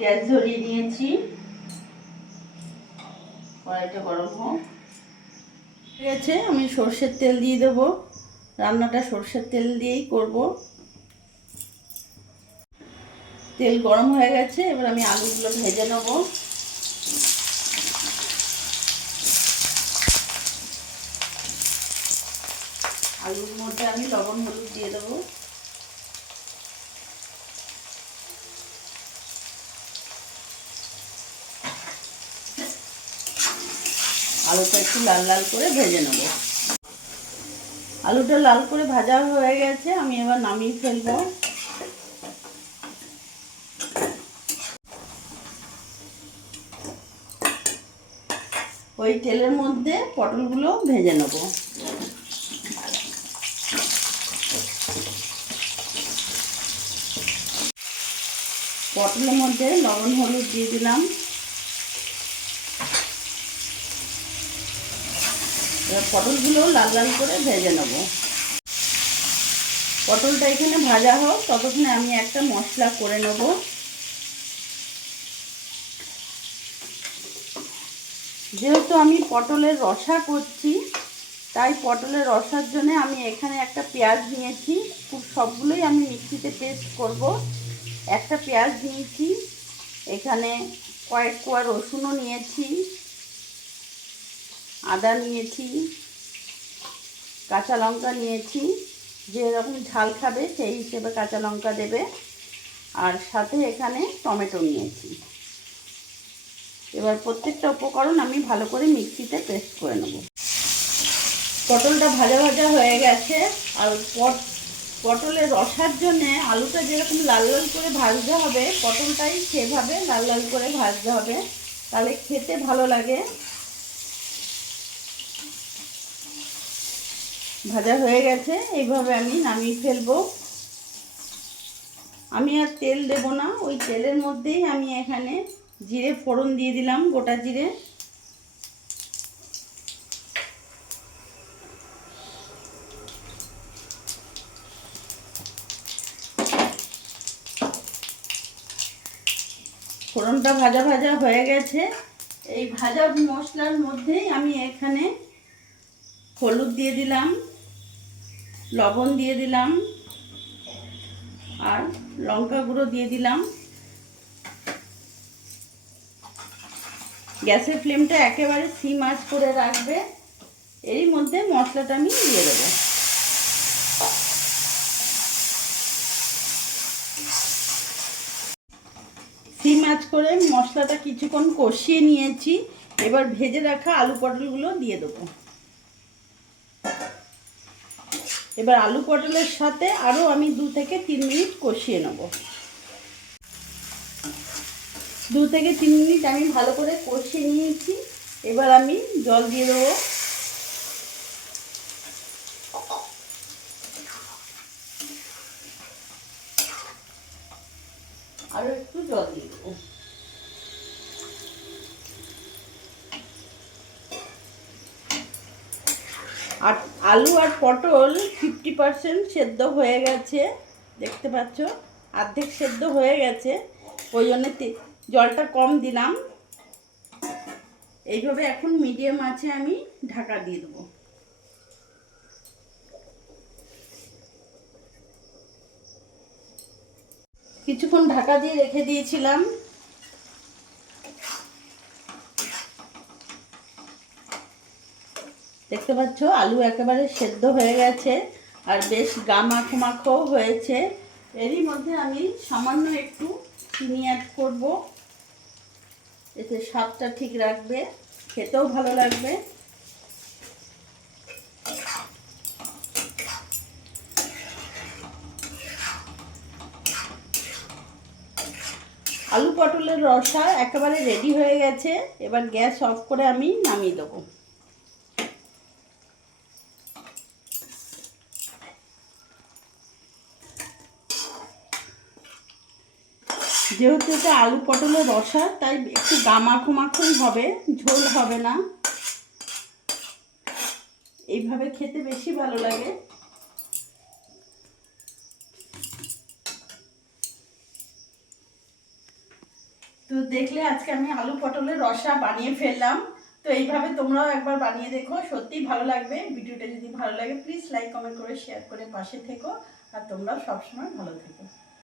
Gas ধরিয়ে নিয়েছি। কড়াইটা গরম হোক। ঠিক আছে, আমি সর্ষের তেল দিয়ে দেবো। রান্নাটা সর্ষের তেল দিয়েই করব। তেল গরম হয়ে গেছে, এবার আমি আলুগুলো ভেজে নেব। আলুর মধ্যে আমি লবণ হলুদ দিয়ে দেবো। আলুটা একটু লাল লাল করে ভেজে নেব। আলুটা লাল করে ভাজা হয়ে গেছে, আমি এবার নামিয়ে ফেলব। ওই তেলের মধ্যে পটলগুলো ভেজে নেব। পটলের মধ্যে লবণ, হলুদ দিয়ে দিলাম। এবার পটলগুলো লাল লাল করে ভেজে নেব। পটলটা এখানে ভাজা হোক, ততক্ষণে আমি একটা মশলা করে নেব। যেহেতু আমি পটলের রসা করছি, তাই পটলের রসার জন্য আমি এখানে একটা পেঁয়াজ নিয়েছি। খুব সবগুলোই আমি মিক্সিতে পেস্ট করব। একটা পেঁয়াজ নিয়েছি, এখানে কয়েক কোয়া রসুনও নিয়েছি। আদা নিয়েছি, কাঁচা লঙ্কা নিয়েছি, যে রকম ঝাল খাবে সেই হিসেবে কাঁচা লঙ্কা দেবে, আর সাথে এখানে টমেটো নিয়েছি। এবার প্রত্যেকটা উপকরণ আমি ভালো করে মিক্সিতে পেস্ট করে নেব। পটলটা ভাজা ভাজা হয়ে গেছে, আর পট পটলের রসার জন্যে আলুটা যেরকম লাল লাল করে ভাজতে হবে, পটলটাই সেভাবে লাল লাল করে ভাজতে হবে। তাহলে খেতে ভালো লাগে। ভাজা হয়ে গেছে, এইভাবে আমি নামিয়ে ফেলব। আমি আর তেল দেব না, ওই তেলের মধ্যেই আমি এখানে জিরে ফোড়ন দিয়ে দিলাম, গোটা জিরে। ফোড়নটা ভাজা ভাজা হয়ে গেছে। এই ভাজা মশলার মধ্যেই আমি এখানে হলুদ দিয়ে দিলাম, লবণ দিয়ে দিলাম, আর লঙ্কা গুঁড়ো দিয়ে দিলাম। গ্যাসের ফ্লেমটা একেবারে সিম আঁচ করে রাখবে। এরই মধ্যে মশলাটা আমি দিয়ে দেবো। সিম আঁচ করে মশলাটা কিছুক্ষণ কষিয়ে নিয়েছি। এবার ভেজে রাখা আলু পটলগুলো দিয়ে দেবো। এবার আলু পটলের সাথে আরও আমি দু থেকে তিন মিনিট কষিয়ে নেব। দু থেকে তিন মিনিট আমি ভালো করে কষিয়ে নিয়েছি। এবার আমি জল দিয়ে দেবো। আরও একটু জল দিয়ে দেবো। আর আলু আর পটল ফিফটি পারসেন্ট সেদ্ধ হয়ে গেছে, দেখতে পাচ্ছ? অর্ধেক সেদ্ধ হয়ে গেছে, ওই জন্য জলটা কম দিলাম। এইভাবে এখন মিডিয়াম আছে আমি ঢাকা দিয়ে দেবো। কিছুক্ষণ ঢাকা দিয়ে রেখে দিয়েছিলাম। দেখতে পাচ্ছ, আলু একেবারে সেদ্ধ হয়ে গেছে আর বেশ গা মাখো মাখো হয়েছে। এরই মধ্যে আমি সামান্য একটু চিনি অ্যাড করব। এতে স্বাদটা ঠিক রাখবে, খেতেও ভালো লাগবে। আলু পটলের রসা একেবারে রেডি হয়ে গেছে। এবার গ্যাস অফ করে আমি নামিয়ে দেবো। যেহেতু এটা আলু পটলের রসা, তাই একটু গামাখো মাখোই হবে, ঝোল হবে না। এইভাবে খেতে বেশি ভালো লাগে। তো দেখলে আজকে আমি আলু পটলের রসা বানিয়ে ফেললাম। তো এইভাবে তোমরাও একবার বানিয়ে দেখো, সত্যিই ভালো লাগবে। ভিডিওটা যদি ভালো লাগে প্লিজ লাইক কমেন্ট করে শেয়ার করে পাশে থেকো। আর তোমরাও সবসময় ভালো থেকো।